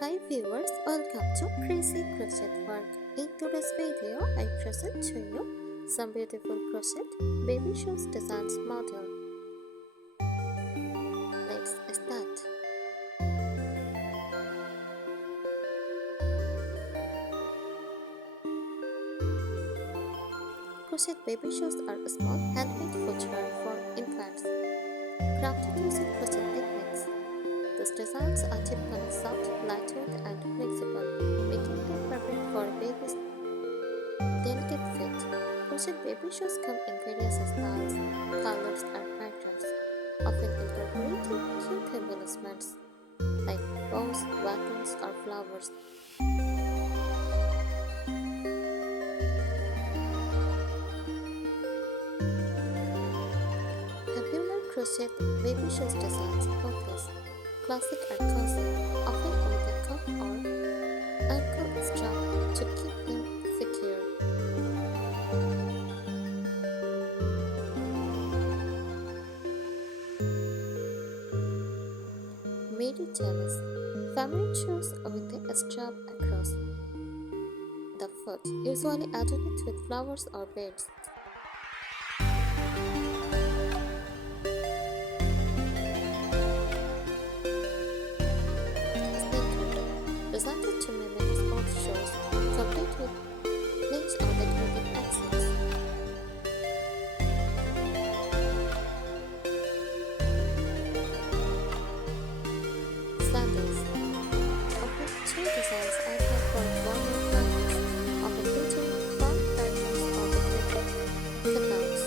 Hi viewers, welcome to Crazy Crochet Work. In today's video, I present to you some beautiful crochet baby shoes designs model. Let's start. Crochet baby shoes are small handmade footwear for infants, crafted using crochet techniques. These designs are typically soft, lightweight, and flexible, making them perfect for babies' delicate feet. Crochet baby shoes come in various styles, colors, and patterns, often incorporating cute embellishments like bows, buttons, or flowers. Popular crochet baby shoes designs focus classic and cozy, often with a cuff or ankle strap to keep them secure. Midi tennis, feminine shoes with a strap across the foot, usually adorned with flowers or birds. Designed to mimic sports shoes, complete with lace or decorative accents. Sandals, often two designs ideal for formal families, often featuring fun patterns or decorative cutouts.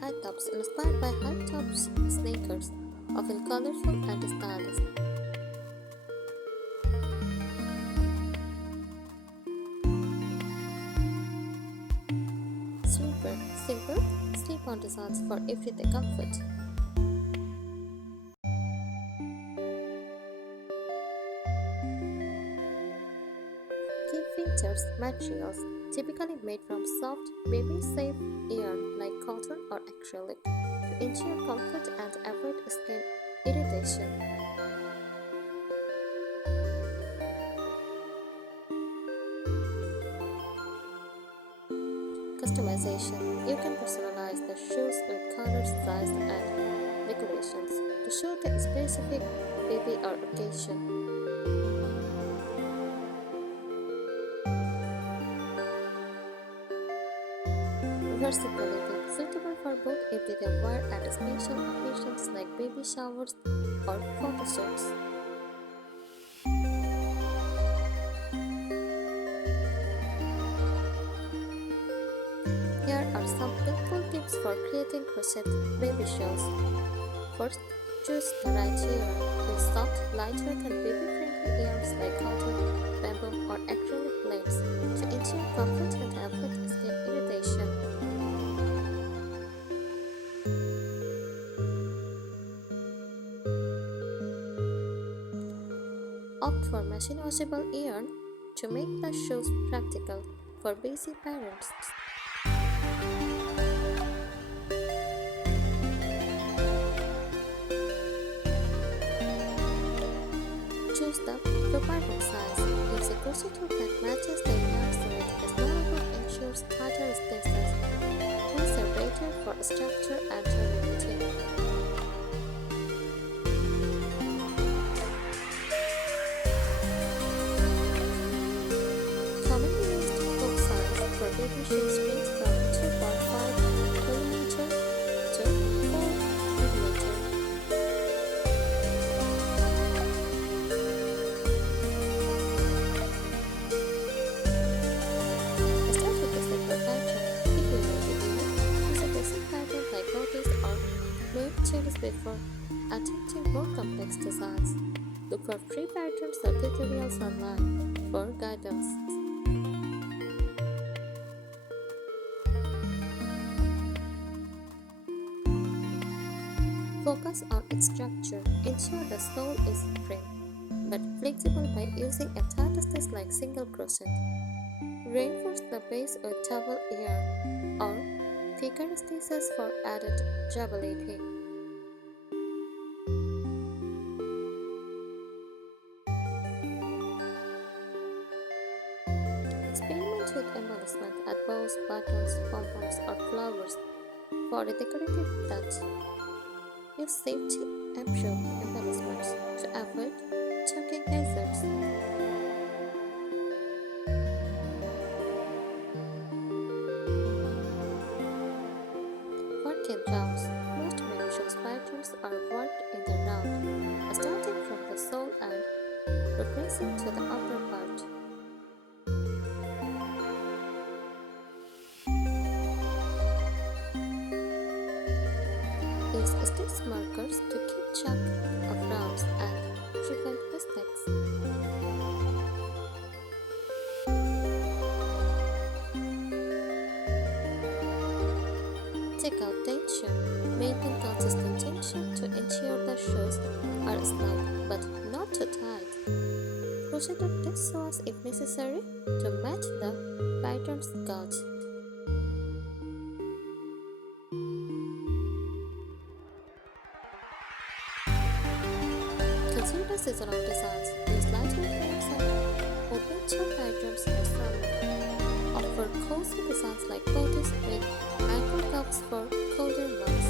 High tops inspired by high tops sneakers, often colorful and stylish. Sweeper, simple, slip-on designs for everyday comfort. Key features materials typically made from soft, baby-safe yarn like cotton or acrylic to ensure comfort and avoid skin irritation. Customization. You can personalize the shoes with colors, size, and decorations to suit a specific baby or occasion. Versatility, suitable for both everyday wear and special occasions like baby showers or photo shoots. Here are some helpful tips for creating crochet baby shoes. First, choose the right yarn. Use soft, lightweight, and baby-friendly yarns like cotton, bamboo, or acrylic blades to ensure comfort and avoid skin irritation. Opt for machine washable yarn to make the shoes practical for busy parents. Choose the proper size. Use a crochet hook that matches the yarn's width. A smaller hook ensures tighter spaces. Use a razor for structure and durability. Commonly used hook size for baby shoes range from 2.5 mm to 4 mm. Start with a simple pattern. If you are beginner, use a basic pattern like notice or make changes before attempting more complex designs. Look for free patterns or tutorials online for guidance. Focus on its structure. Ensure the sole is firm but flexible by using a tight stitch like single crochet. Reinforce the base with double yarn or thicker stitches for added durability. Experiment with embellishment at bows, buttons, pompons, or flowers for a decorative touch. Use safety-proof embellishments to avoid choking hazards. Work in rounds. Most Mauritius patterns are worked in the round, starting from the sole and progressing to the upper part. Use stitch markers to keep track of rounds and prevent mistakes. Check out tension. Maintain consistent tension to ensure the shoes are snug but not too tight. Crochet the test soles if necessary to match the pattern's gauge. Consider the season of designs. Use lighter frames and open top patterns in summer. Opt for cozy designs like bodies with ankle cuffs for colder months.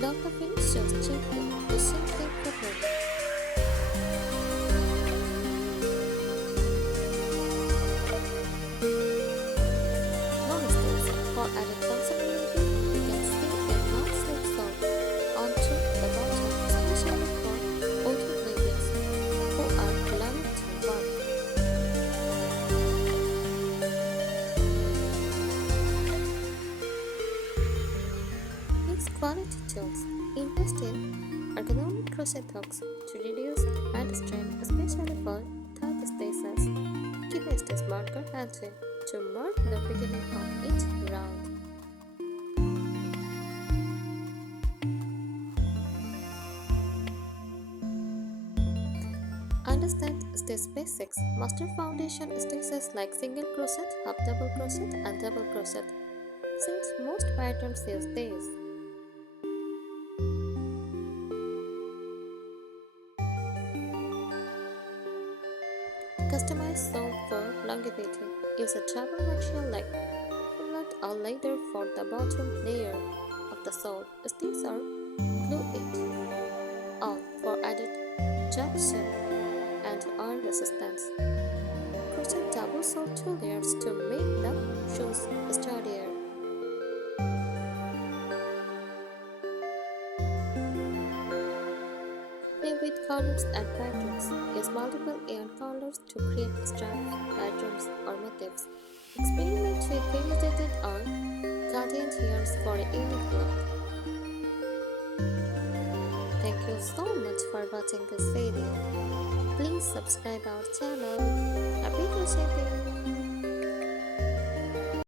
Lock the finish just gently to sink them properly. For added flexibility, you can slip a non-slip sole onto the bottom, especially for older ladies who are learning to walk. Use quality tools. Invest in ergonomic crochet hooks to reduce hand strain, especially for tight stitches. Keep a stitch marker handy to mark the beginning of each round. Understand stitch basics. Master foundation stitches like single crochet, half double crochet, and double crochet, since most patterns use these. Customize sole for longevity. Use a travel material like walnut or leather for the bottom layer of the sole. Stitch or glue it on for added traction and oil resistance. Crochet double sole 2 layers to make the shoes sturdier. Play with colors and patterns. Use multiple yarn colors to create stripes, patterns, or motifs. Experiment with variegated or gradient yarns for a unique look. Thank you so much for watching this video. Please subscribe our channel. Happy crocheting!